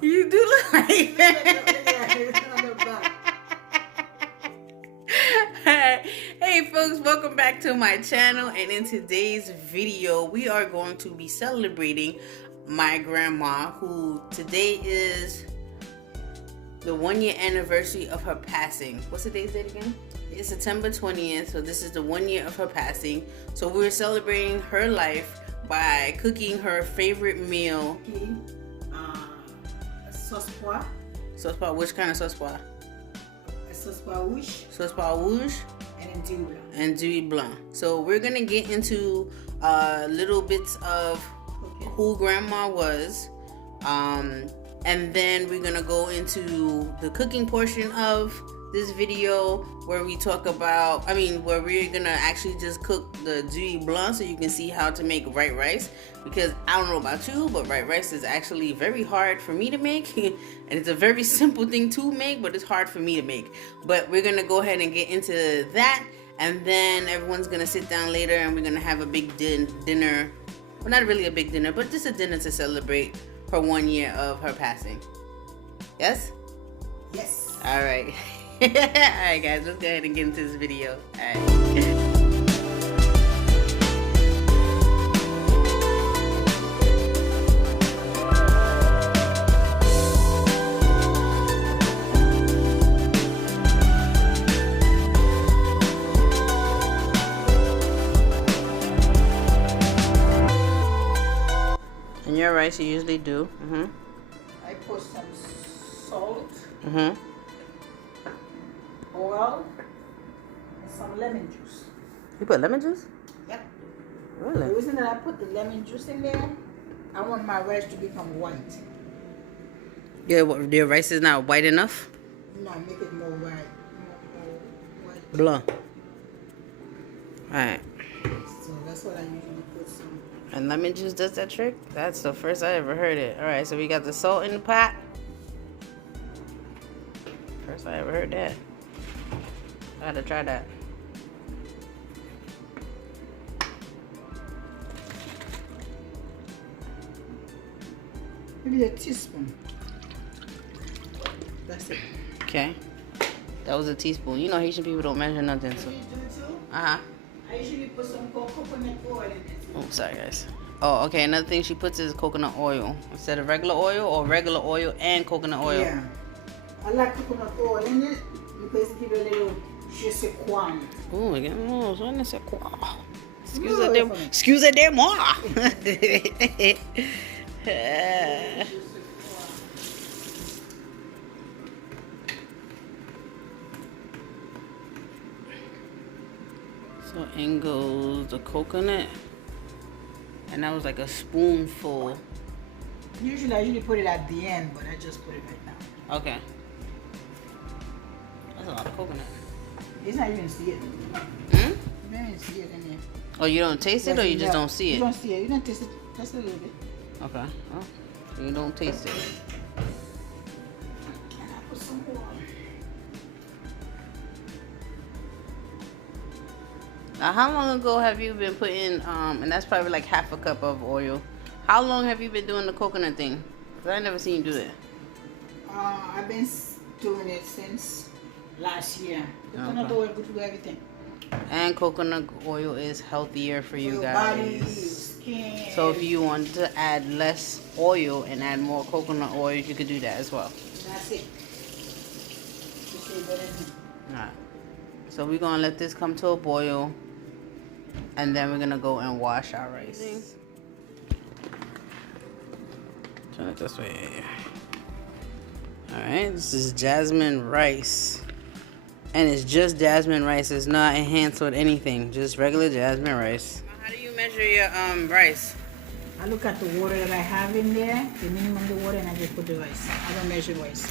You do look like Hey folks, welcome back to my channel, and in today's video we are going to be celebrating my grandma, who today is the 1 year anniversary of her passing. What's the day's date again? It's September 20th, so this is the 1 year of her passing. So we're celebrating her life by cooking her favorite meal. Sauce pois. Sauce pois, which kind of sauce pois? Sauce pois rouge. Sauce pois rouge. And Diri Blan. And Diri Blan. So we're gonna get into little bits of who grandma was. And then we're gonna go into the cooking portion of this video where we talk about, where we're gonna actually just cook the Diri Blan so you can see how to make white rice. Because I don't know about you, but white rice is actually very hard for me to make. And it's a very simple thing to make, but it's hard for me to make. But we're gonna go ahead and get into that. And then everyone's gonna sit down later and we're gonna have a big dinner. Well, not really a big dinner, but just a dinner to celebrate her 1 year of her passing. Yes? Yes. All right. All right, guys, let's go ahead and get into this video. All right. And your rice you usually do. I put some salt, oil, and some lemon juice. You put lemon juice? Yep. Really? The reason that I put the lemon juice in there, I want my rice to become white. Yeah, your rice is not white enough? No, make it more white. More white. Blanc. Alright. So that's what I usually put some. And lemon juice does that trick? That's the first I ever heard it. Alright, so we got the salt in the pot. First I ever heard that. I had to try that. Maybe a teaspoon. That's it. Okay. That was a teaspoon. You know Haitian people don't measure nothing, so. You do it too? Uh-huh. I usually put some coconut oil in it. Oh, sorry guys. Oh, okay. Another thing she puts is coconut oil instead of regular oil, or regular oil and coconut oil. Yeah. I like coconut oil in it because it gives a little je sais quoi. Oh, again, no, so I said, wow. No, Excusez-moi. So in goes the coconut, and that was like a spoonful. Usually I usually put it at the end, but I just put it right now. Okay. That's a lot of coconut. It's not even see it. Hmm? You don't even see it in there. Oh, you don't taste it, or you just don't see it? You don't see it. You don't taste it. Just a little bit. Okay. Oh, so you don't taste it. And I put some oil. Now, how long ago have you been putting, and that's probably like half a cup of oil. How long have you been doing the coconut thing? Because I never seen you do it. I've been doing it since last year. Coconut oil good for everything. And coconut oil is healthier for you your guys. body, your skin. So if you want to add less oil and add more coconut oil, you could do that as well. That's it. Just say better than Alright. So we're going to let this come to a boil. And then we're going to go and wash our rice. Turn it this way. Alright, this is jasmine rice. And it's just jasmine rice. It's not enhanced with anything. Just regular jasmine rice. How do you measure your rice? I look at the water that I have in there, the minimum of the water, and I just put the rice. I don't measure rice.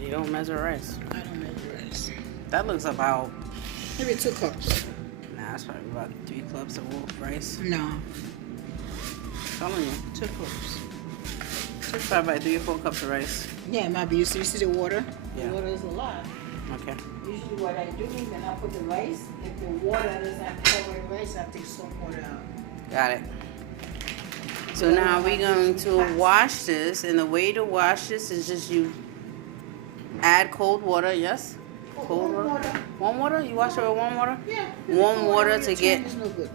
You don't measure rice? I don't measure rice. That looks about... Maybe 2 cups. Nah, it's probably about 3 cups of rice. No. I'm telling you. 2 cups. It's probably about 3 or 4 cups of rice. Yeah, it might be. You see the water? Yeah. The water is a lot. Okay. Usually what I do is then I put the rice. If the water doesn't cover the rice, I take some water out. Got it. So now we're going to wash this, and the way to wash this is just you add cold water. Yes, cold water. Warm water. You wash it with warm water. Yeah. Warm water to get. It's no good.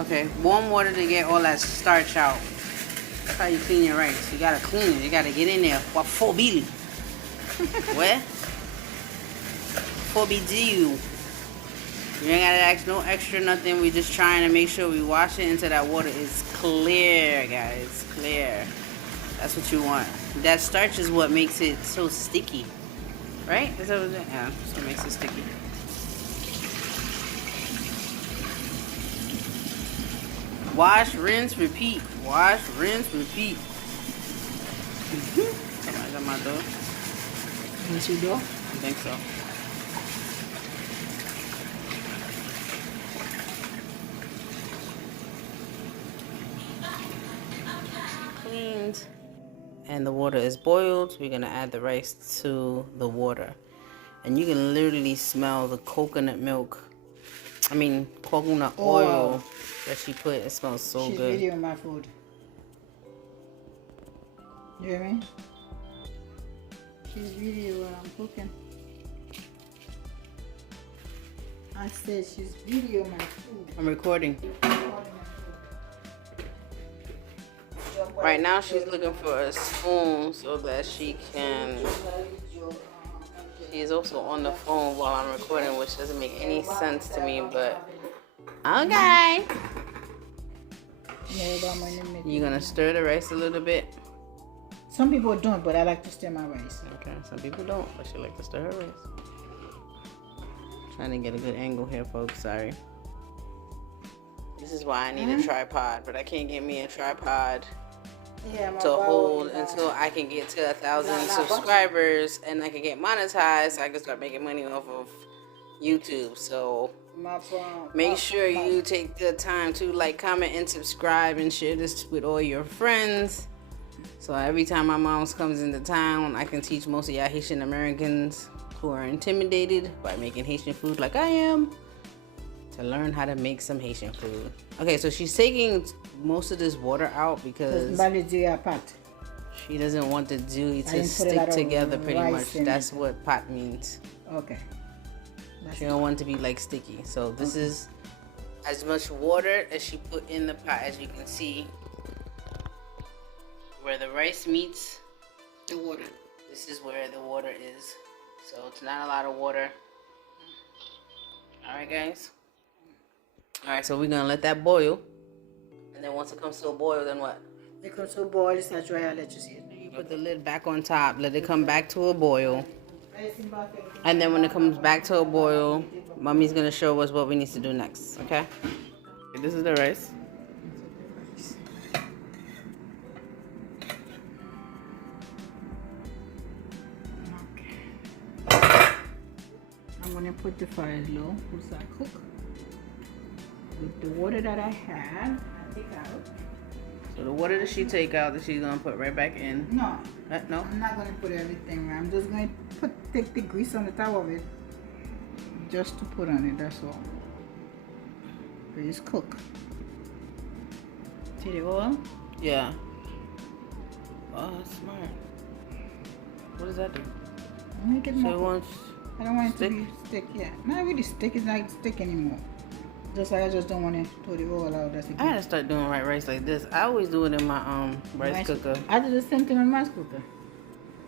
Okay, warm water to get all that starch out. That's how you clean your rice. You gotta clean it. You gotta get in there. What for, Billy? What? For you. You ain't gotta ask no extra nothing. We just trying to make sure we wash it until that water is clear, guys. Clear. That's what you want. That starch is what makes it so sticky. Right? Is that what it is? Yeah, that's what makes it sticky. Wash, rinse, repeat. Wash, rinse, repeat. Somebody's at my door. What's your door? I think so. Cleaned. And the water is boiled. We're going to add the rice to the water. And you can literally smell the coconut milk. I mean, coconut oil that she put. It smells so She's good. She's videoing my food. You hear me? She's videoing when I'm cooking. I said she's videoing my food. I'm recording. Right now she's looking for a spoon so that she can... She is also on the phone while I'm recording, which doesn't make any sense to me, but... Okay! You're gonna stir the rice a little bit? Some people don't, but I like to stir my rice. Okay, some people don't, but she like to stir her rice. Trying to get a good angle here, folks, sorry. This is why I need a tripod, but I can't get me a tripod to hold until I can get to 1,000 subscribers and I can get monetized so I can start making money off of YouTube. So make sure you take the time to like, comment, and subscribe and share this with all your friends. So every time my mom comes into town, I can teach most of y'all Haitian Americans who are intimidated by making Haitian food like I am to learn how to make some Haitian food. Okay, so she's taking most of this water out because she doesn't want the dewey to stick together pretty much. That's what pot means. Okay. She don't want it to be like sticky. So this is as much water as she put in the pot. As you can see where the rice meets the water. This is where the water is. So it's not a lot of water. Alright guys. Alright, so we're gonna let that boil. And then once it comes to a boil, then what? It comes to a boil, it's not dry, I'll let you see it. You put the lid back on top, let it come back to a boil. And then when it comes back to a boil, Mommy's gonna show us what we need to do next, okay? This is the rice. I'm gonna put the fire low, put that cook. With the water that I had, I take out. So the water that she take out, that she's gonna put right back in. No. No? I'm not gonna put everything. I'm just gonna take the grease on the top of it, just to put on it. That's all. Please cook. See the oil? Yeah. Oh, that's smart. What does that do? Make it more. So it wants. I don't want it to be stick. Yeah, not really stick. It's not stick anymore. Just like I just don't want to throw the oil out. That's I gotta start doing white rice like this. I always do it in my rice cooker. I do the same thing in my rice cooker.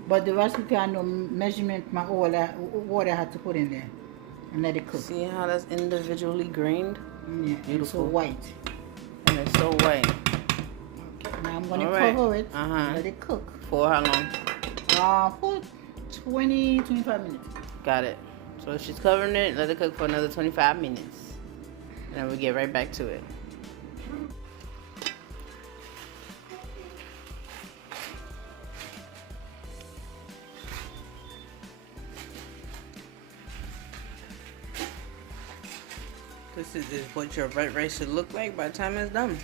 But the rice cooker, I know measurement, my oil, water I have to put in there and let it cook. See how that's individually grained? Yeah, beautiful. so white. And it's so white. Okay, now I'm gonna cover it and let it cook. For how long? For 20-25 minutes. Got it. So she's covering it. Let it cook for another 25 minutes. And then we'll get right back to it. This is what your white rice should look like by the time it's done.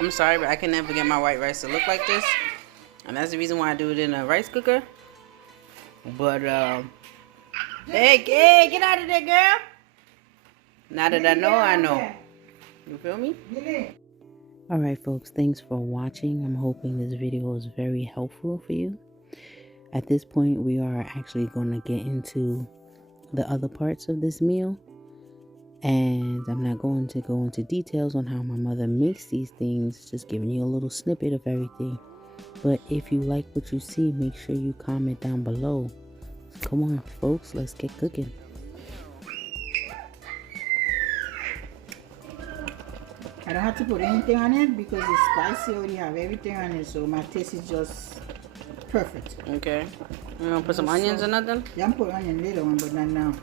I'm sorry, but I can never get my white rice to look like this. And that's the reason why I do it in a rice cooker. But, hey, get out of there, girl. Now that I know, I know. You feel me? Alright folks, thanks for watching. I'm hoping this video was very helpful for you. At this point, we are actually going to get into the other parts of this meal. And I'm not going to go into details on how my mother makes these things, just giving you a little snippet of everything. But if you like what you see, make sure you comment down below. Come on, folks, let's get cooking. I don't have to put anything on it because it's spicy. I already have everything on it, so my taste is just perfect. Okay. You gonna put some onions or nothing? Yeah, I'm putting onion later on, but not now.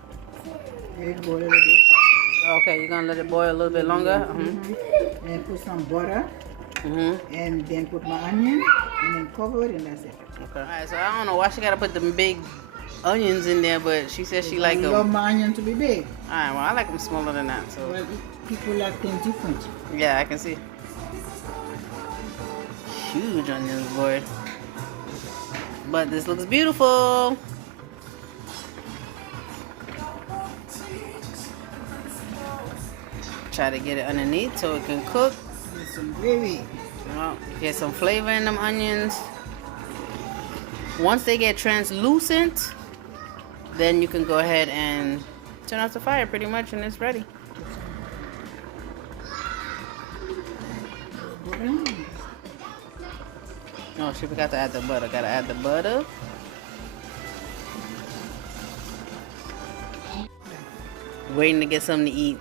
Let it go a little bit. Okay, you're gonna let it boil a little bit longer? And put some butter. And then put my onion and then cover it, and that's it. Okay. Alright, so I don't know why she gotta put them big onions in there, but she says she like them. I love my onion to be big. Alright, well I like them smaller than that. So well, people like things different. Yeah, I can see. Huge onions, boy. But this looks beautiful. Try to get it underneath so it can cook. Get some gravy. Well, get some flavor in them onions. Once they get translucent, then you can go ahead and turn off the fire pretty much, and it's ready. Oh, she forgot to add the butter. Gotta add the butter. Waiting to get something to eat.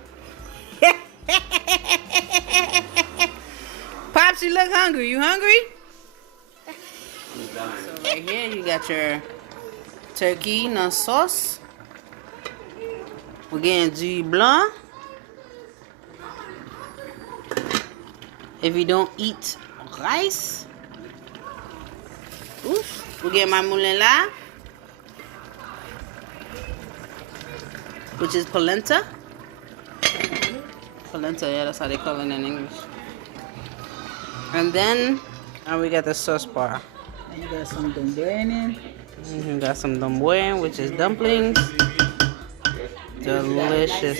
Pops, you look hungry. You hungry? So right here you got your turkey na sauce. We're getting Diri Blan. If you don't eat rice, we're getting my moulin la, which is polenta. Polenta, yeah, that's how they call it in English. And then we got the sauce bar. And you got some dumboy in it. Got some dumboy, which is dumplings. Delicious.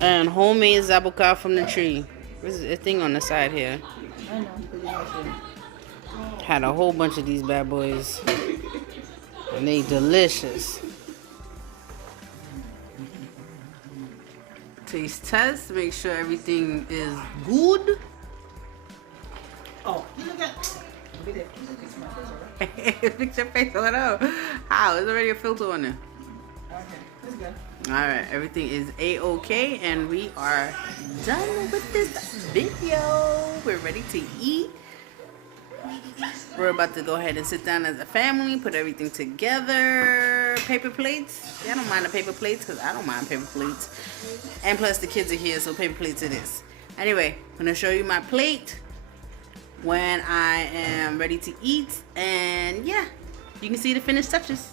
And homemade zabuka from the tree. There's a thing on the side here. I know. Had a whole bunch of these bad boys. And they delicious. Taste test. Make sure everything is good. Oh, you look at. Fix your face. What up? How? There's already a filter on there. Okay, that's good. Alright, everything is a-okay, and we are done with this video. We're ready to eat. We're about to go ahead and sit down as a family, put everything together. Paper plates. Yeah, I don't mind the paper plates because I don't mind paper plates. And plus the kids are here, so paper plates it is. Anyway, I'm going to show you my plate when I am ready to eat. And yeah, you can see the finished touches.